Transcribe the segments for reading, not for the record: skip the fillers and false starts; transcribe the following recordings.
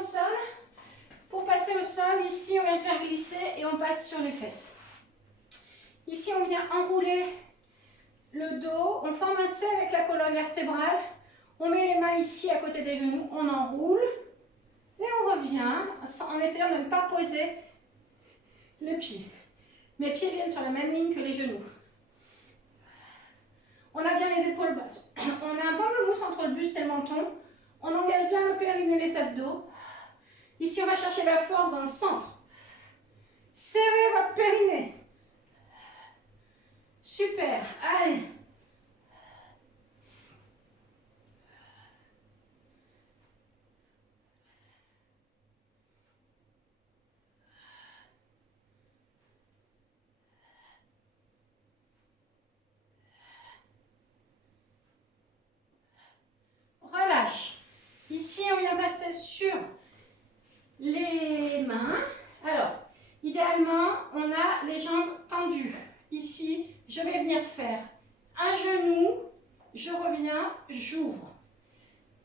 au sol. Pour passer au sol, ici on vient faire glisser et on passe sur les fesses. Ici on vient enrouler le dos, on forme un C avec la colonne vertébrale. On met les mains ici à côté des genoux, on enroule et on revient en essayant de ne pas poser les pieds. Mes pieds viennent sur la même ligne que les genoux. On a bien les épaules basses. On a un pamplemousse entre le buste et le menton. On engage bien le périnée et les abdos. Ici, on va chercher la force dans le centre. Serrez votre périnée. Super. Allez. Relâche. Ici, on vient passer sur les mains. Alors, idéalement, on a les jambes tendues. Ici, je vais venir faire un genou, je reviens, j'ouvre.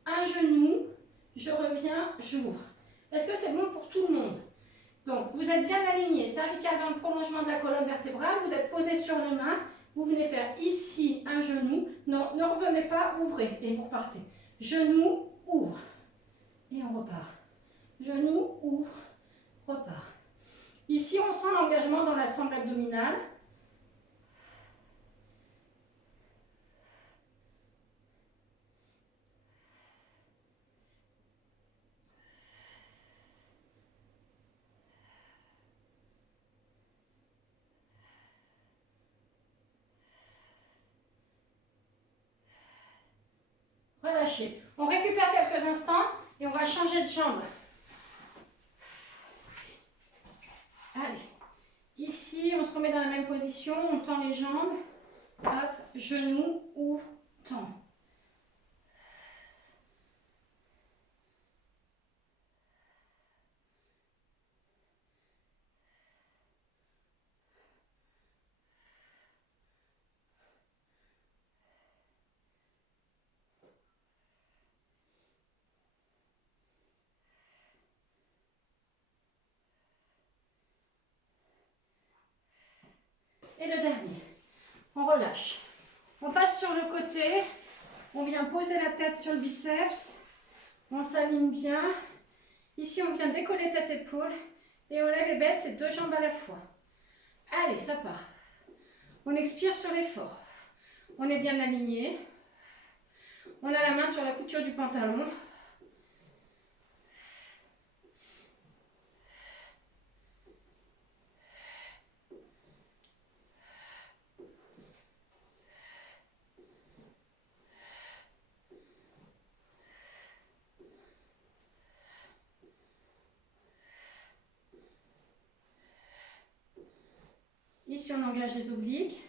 Un genou, je reviens, j'ouvre. Est-ce que c'est bon pour tout le monde? Donc, vous êtes bien aligné, cervical dans le prolongement de la colonne vertébrale, vous êtes posé sur les mains, vous venez faire ici un genou. Non, ne revenez pas, ouvrez et vous repartez. Genou, ouvre. Et on repart. Genou, ouvre, repart. Ici, on sent l'engagement dans la sangle abdominale. Relâchez. On récupère quelques instants et on va changer de jambe. Allez. Ici, on se remet dans la même position, on tend les jambes. Hop, genou, ouvre, tend. Et le dernier. On relâche. On passe sur le côté. On vient poser la tête sur le biceps. On s'aligne bien. Ici, on vient décoller tête-épaule. Et on lève et baisse les deux jambes à la fois. Allez, ça part. On expire sur l'effort. On est bien aligné. On a la main sur la couture du pantalon. Ici, on engage les obliques.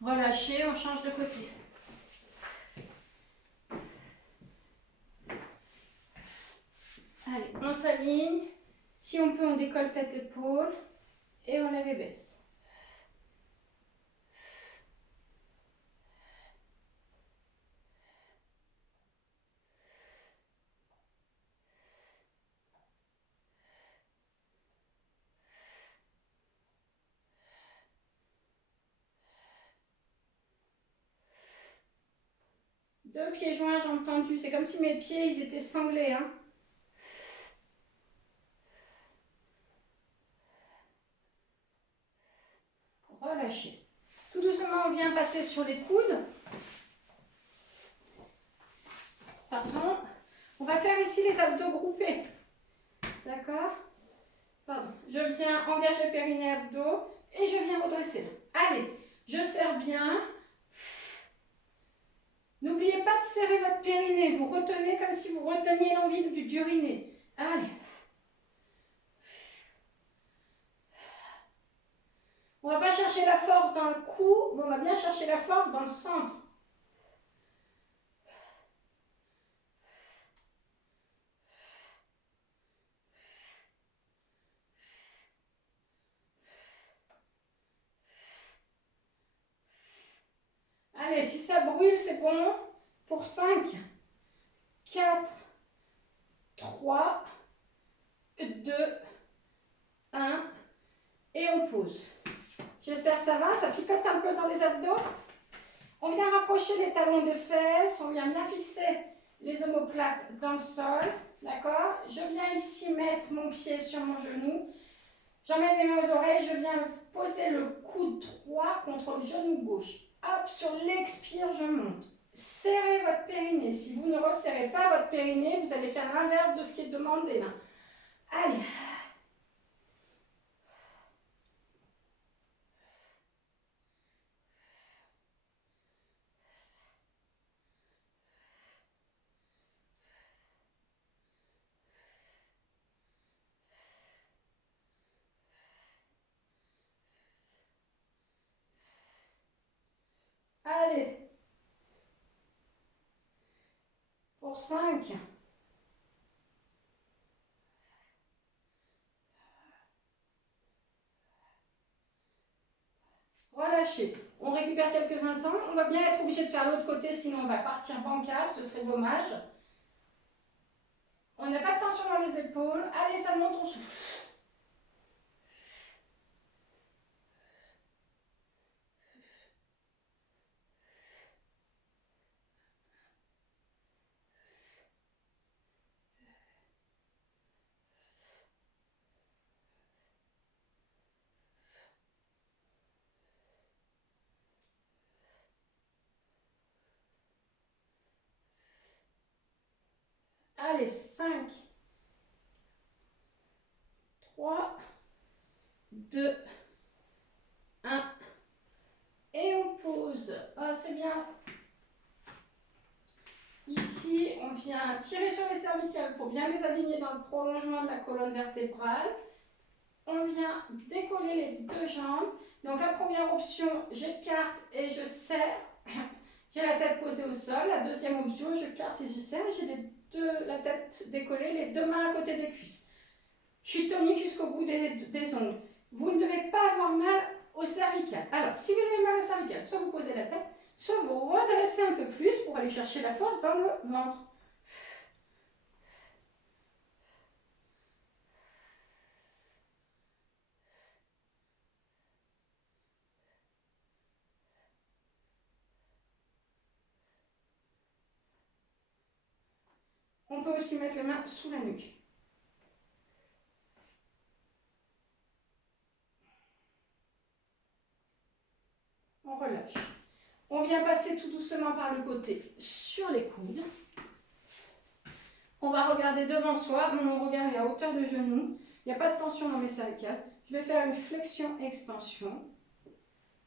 Relâchez, on change de côté. Allez, on s'aligne. Si on peut, on décolle tête-épaule. Et on lève et baisse. Deux pieds joints, jambes tendues. C'est comme si mes pieds, ils étaient sanglés. Hein. Relâchez. Tout doucement, on vient passer sur les coudes. Pardon. On va faire ici les abdos groupés. D'accord? Pardon. Je viens engager périnée abdos et je viens redresser. Allez, je serre bien. N'oubliez pas de serrer votre périnée. Vous retenez comme si vous reteniez l'envie d'uriner. Allez. On ne va pas chercher la force dans le cou, mais on va bien chercher la force dans le centre. Allez, si ça brûle, c'est bon. Pour 5, 4, 3, 2, 1. Et on pose. J'espère que ça va. Ça picote un peu dans les abdos. On vient rapprocher les talons de fesses. On vient bien fixer les omoplates dans le sol. D'accord? Je viens ici mettre mon pied sur mon genou. J'emmène mes mains aux oreilles. Je viens poser le coude droit contre le genou gauche. Hop, sur l'expire, je monte. Serrez votre périnée. Si vous ne resserrez pas votre périnée, vous allez faire l'inverse de ce qui est demandé là. Allez. Allez. Pour 5. Relâchez. On récupère quelques instants. On va bien être obligé de faire l'autre côté, sinon on va partir bancal. Ce serait dommage. On n'a pas de tension dans les épaules. Allez, ça monte, on souffle. Allez, 5, 3, 2, 1. Et on pose. Ah, c'est bien. Ici, on vient tirer sur les cervicales pour bien les aligner dans le prolongement de la colonne vertébrale. On vient décoller les deux jambes. Donc la première option, j'écarte et je serre. J'ai la tête posée au sol. La deuxième option, je carte et je serre. J'ai la tête décollée, les deux mains à côté des cuisses. Je suis tonique jusqu'au bout des ongles. Vous ne devez pas avoir mal au cervical. Alors, si vous avez mal au cervical, soit vous posez la tête, soit vous redressez un peu plus pour aller chercher la force dans le ventre. On peut aussi mettre les mains sous la nuque. On relâche. On vient passer tout doucement par le côté sur les coudes. On va regarder devant soi. Mon regard est à hauteur de genou. Il n'y a pas de tension dans mes cervicales. Je vais faire une flexion-extension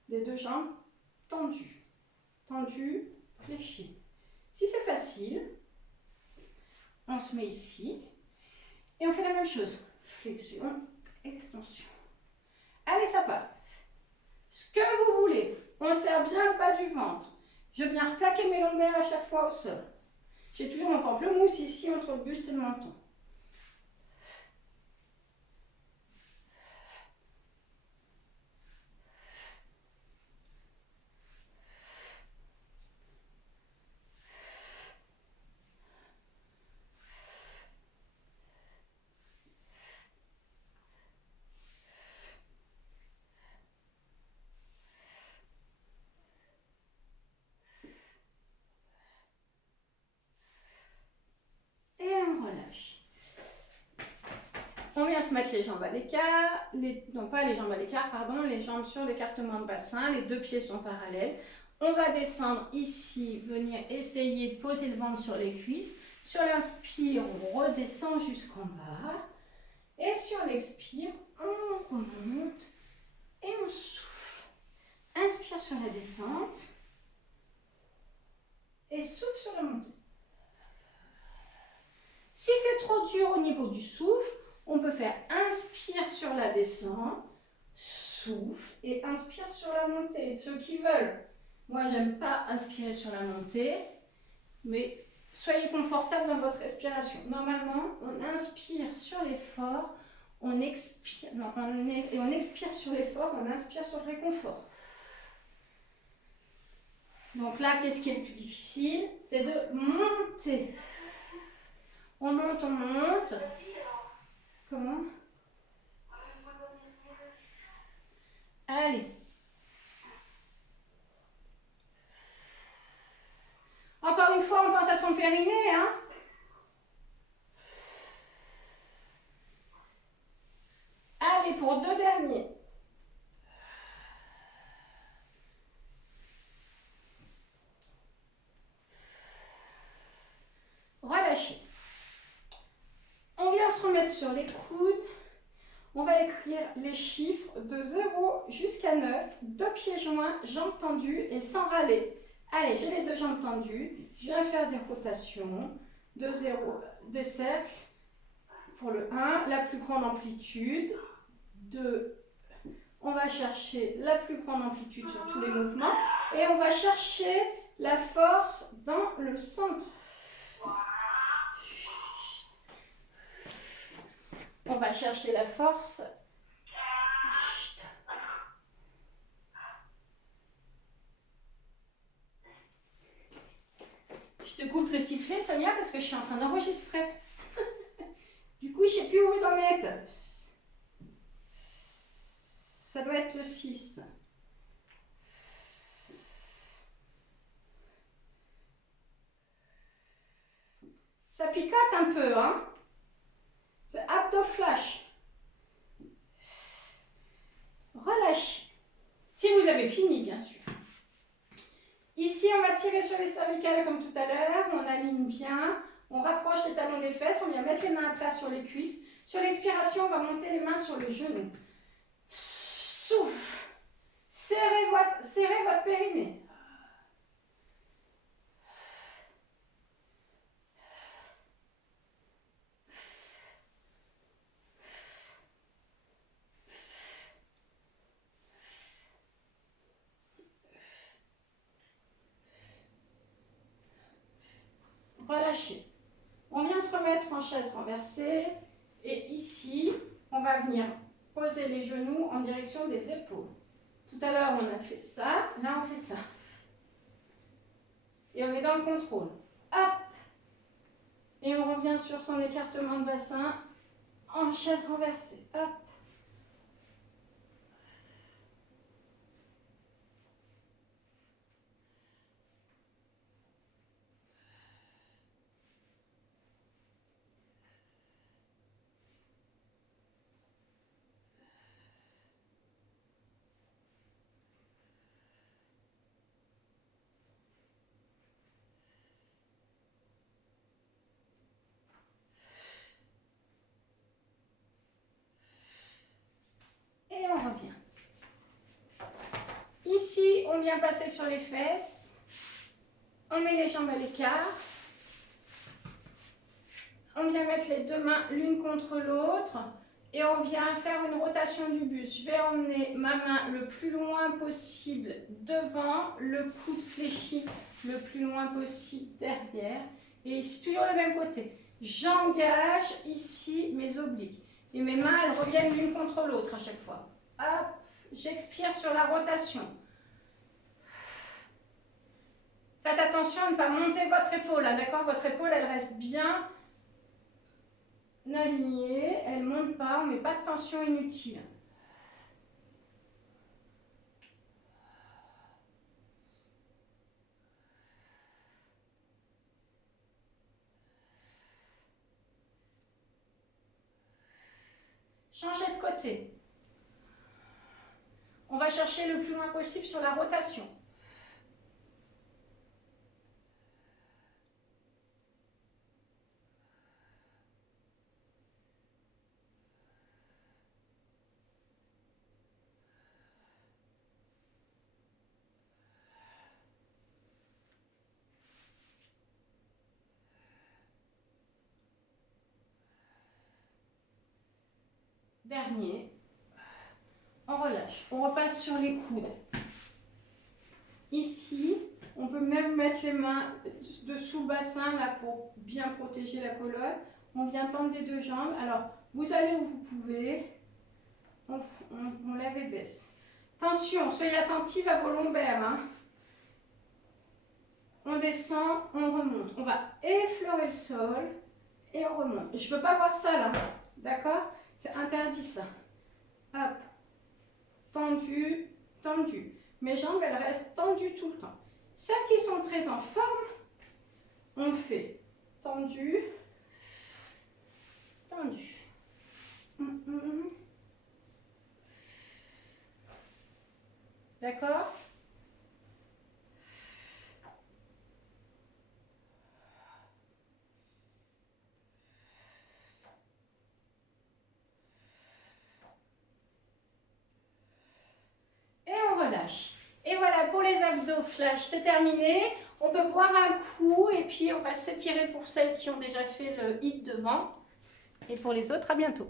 des deux jambes tendues. Tendues, fléchies. Si c'est facile, on se met ici. Et on fait la même chose. Flexion, extension. Allez, ça part. Ce que vous voulez. On serre bien le bas du ventre. Je viens replaquer mes lombaires à chaque fois au sol. J'ai toujours mon pamplemousse ici entre le buste et le menton. Et on relâche. On vient se mettre les jambes à l'écart, non pas les jambes à l'écart, pardon, les jambes sur l'écartement de bassin, les deux pieds sont parallèles. On va descendre ici, venir essayer de poser le ventre sur les cuisses. Sur l'inspire, on redescend jusqu'en bas. Et sur l'expire, on remonte et on souffle. Inspire sur la descente et souffle sur la montée. Si c'est trop dur au niveau du souffle, on peut faire inspire sur la descente, souffle et inspire sur la montée. Ceux qui veulent. Moi, j'aime pas inspirer sur la montée, mais soyez confortable dans votre respiration. Normalement, on inspire sur l'effort, on expire, et on expire sur l'effort, on inspire sur le réconfort. Donc là, qu'est-ce qui est le plus difficile? C'est de monter. On monte, on monte. Comment? Allez. Encore une fois, on pense à son périnée, hein? Allez, pour 2 derniers. Relâchez. On vient se remettre sur les coudes. On va écrire les chiffres de 0 jusqu'à 9, 2 pieds joints, jambes tendues et sans râler. Allez, j'ai les 2 jambes tendues. Je viens faire des rotations de 0, des cercles. Pour le 1, la plus grande amplitude. 2, on va chercher la plus grande amplitude sur tous les mouvements. Et on va chercher la force dans le centre. On va chercher la force. Je te coupe le sifflet, Sonia, parce que je suis en train d'enregistrer. Du coup, je ne sais plus où vous en êtes. Ça doit être le 6. Ça picote un peu, hein? C'est abdo-flash. Relâchez. Si vous avez fini, bien sûr. Ici, on va tirer sur les cervicales comme tout à l'heure. On aligne bien. On rapproche les talons des fesses. On vient mettre les mains à plat sur les cuisses. Sur l'expiration, on va monter les mains sur le genou. Souffle. Serrez votre périnée. Relâchez. On vient se remettre en chaise renversée. Et ici, on va venir poser les genoux en direction des épaules. Tout à l'heure, on a fait ça. Là, on fait ça. Et on est dans le contrôle. Hop. Et on revient sur son écartement de bassin en chaise renversée. Hop. Et on revient. Ici, on vient passer sur les fesses. On met les jambes à l'écart. On vient mettre les 2 mains l'une contre l'autre. Et on vient faire une rotation du buste. Je vais emmener ma main le plus loin possible devant, le coude fléchi le plus loin possible derrière. Et ici, toujours le même côté. J'engage ici mes obliques. Et mes mains, elles reviennent l'une contre l'autre à chaque fois. Hop, j'expire sur la rotation. Faites attention à ne pas monter votre épaule, là, d'accord? Votre épaule, elle reste bien alignée, elle ne monte pas, on ne met pas de tension inutile. Changez de côté. On va chercher le plus loin possible sur la rotation. Dernier. On relâche. On repasse sur les coudes. Ici, on peut même mettre les mains dessous le bassin là pour bien protéger la colonne. On vient tendre les 2 jambes. Alors, vous allez où vous pouvez. On lève et baisse. Attention, soyez attentive à vos lombaires. Hein. on descend, on remonte. On va effleurer le sol et on remonte. Je ne peux pas voir ça là, d'accord? C'est interdit ça. Hop, tendu, tendu. Mes jambes, elles restent tendues tout le temps. Celles qui sont très en forme, on fait tendu, tendu. D'accord? Et on relâche. Et voilà, pour les abdos flash, c'est terminé. On peut boire un coup et puis on va s'étirer pour celles qui ont déjà fait le hit devant. Et pour les autres, à bientôt.